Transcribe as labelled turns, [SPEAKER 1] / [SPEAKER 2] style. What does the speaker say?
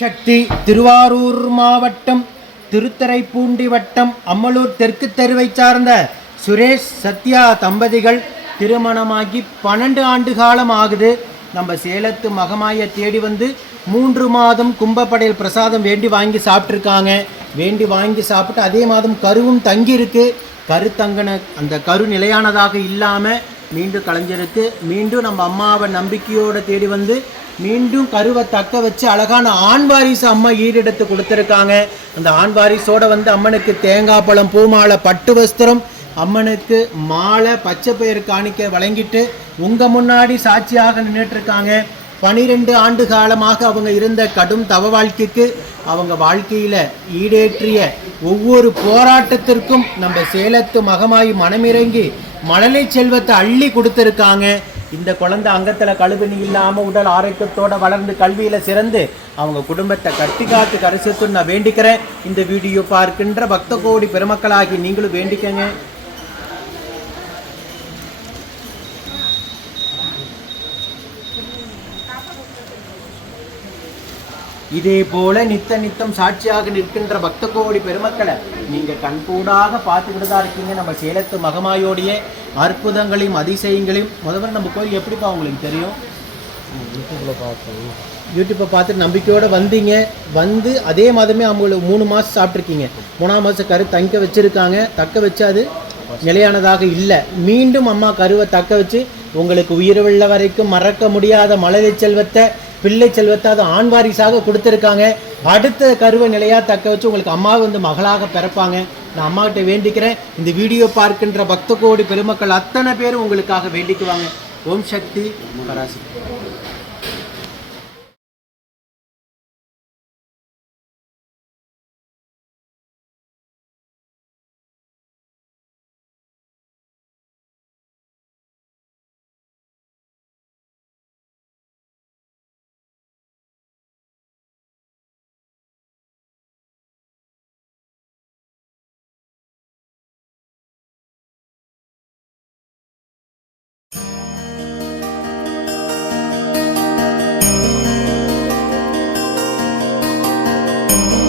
[SPEAKER 1] சக்தி திருவாரூர் மாவட்டம் திருத்தரைப்பூண்டி வட்டம் அம்மலூர் தெற்கு தெருவை சார்ந்த சுரேஷ் சத்யா தம்பதிகள் திருமணமாகி பன்னெண்டு ஆண்டு காலம் ஆகுது. நம்ம சேலத்து மகமாயை தேடி வந்து மூன்று மாதம் கும்பப்படையில் பிரசாதம் வேண்டி வாங்கி சாப்பிட்ருக்காங்க வேண்டி வாங்கி சாப்பிட்டு அதே மாதம் கருவும் தங்கியிருக்கு. கரு தங்கின அந்த கரு நிலையானதாக இல்லாமல் மீண்டும் கலைஞ்சிருக்கு மீண்டும் நம்ம அம்மாவை நம்பிக்கையோடு தேடி வந்து மீண்டும் கருவை தக்க வச்சு அழகான ஆண் வாரிசு அம்மா ஈரெடுத்து கொடுத்துருக்காங்க. அந்த ஆண் வாரிசோட வந்து அம்மனுக்கு தேங்காய் பழம் பூமாலை பட்டு வஸ்திரம் அம்மனுக்கு மாலை பச்சை பயிர் காணிக்க வழங்கிட்டு உங்கள் முன்னாடி சாட்சியாக நின்றுட்டுருக்காங்க பனிரெண்டு ஆண்டு காலமாக அவங்க இருந்த கடும் தவ வாழ்க்கைக்கு அவங்க வாழ்க்கையில் ஈடேற்றிய ஒவ்வொரு போராட்டத்திற்கும் நம்ம சேலத்து மகமாயி மனமிறங்கி மழலை செல்வத்தை அள்ளி கொடுத்துருக்காங்க. இந்த குழந்தை அங்கத்தில் கழுவினி இல்லாமல் உடல் ஆரோக்கியத்தோட வளர்ந்து கல்வியில் சிறந்து அவங்க குடும்பத்தை கட்டி காத்து கரிசத்துன்னு நான் வேண்டிக்கிறேன். இந்த வீடியோ பார்க்கின்ற பக்த கோடி பெருமக்களாகி நீங்களும் வேண்டிக்கங்க. இதே போல நித்த நித்தம் சாட்சியாக நிற்கின்ற பக்த கோடி பெருமக்களை நீங்க கண்கூடாக பார்த்துக்கிட்டு தான் இருக்கீங்க. நம்ம சேலத்து மகமாயோடைய அற்புதங்களையும் அதிசயங்களையும். முதல்ல நம்ம கோயில் எப்படிப்பா உங்களுக்கு தெரியும்?
[SPEAKER 2] யூடியூப்பில் பார்த்தேன்
[SPEAKER 1] யூடியூப்பை பார்த்துட்டு நம்பிக்கையோட வந்தீங்க. வந்து அதே மாதமே அவங்களுக்கு மூணு மாதம் சாப்பிட்ருக்கீங்க மூணாம் மாதம் கரு தங்க வச்சுருக்காங்க. தக்க வச்சு அது நிலையானதாக இல்லை. மீண்டும் அம்மா கருவை தக்க வச்சு உங்களுக்கு உயிர் உள்ள வரைக்கும் மறக்க முடியாத மழலை செல்வத்தை பிள்ளை செல்வத்தை அது ஆண் வாரிசாக கொடுத்துருக்காங்க. அடுத்த கருவ நிலையாக தக்க வச்சு உங்களுக்கு அம்மாவை வந்து மகளாக பிறப்பாங்க. நான் அம்மாகிட்ட வேண்டிக்கிறேன். இந்த வீடியோ பார்க்கின்ற பக்த கோடி பெருமக்கள் அத்தனை பேரும் உங்களுக்காக வேண்டிக்குவாங்க. ஓம் சக்தி. பராசக்தி. Thank you.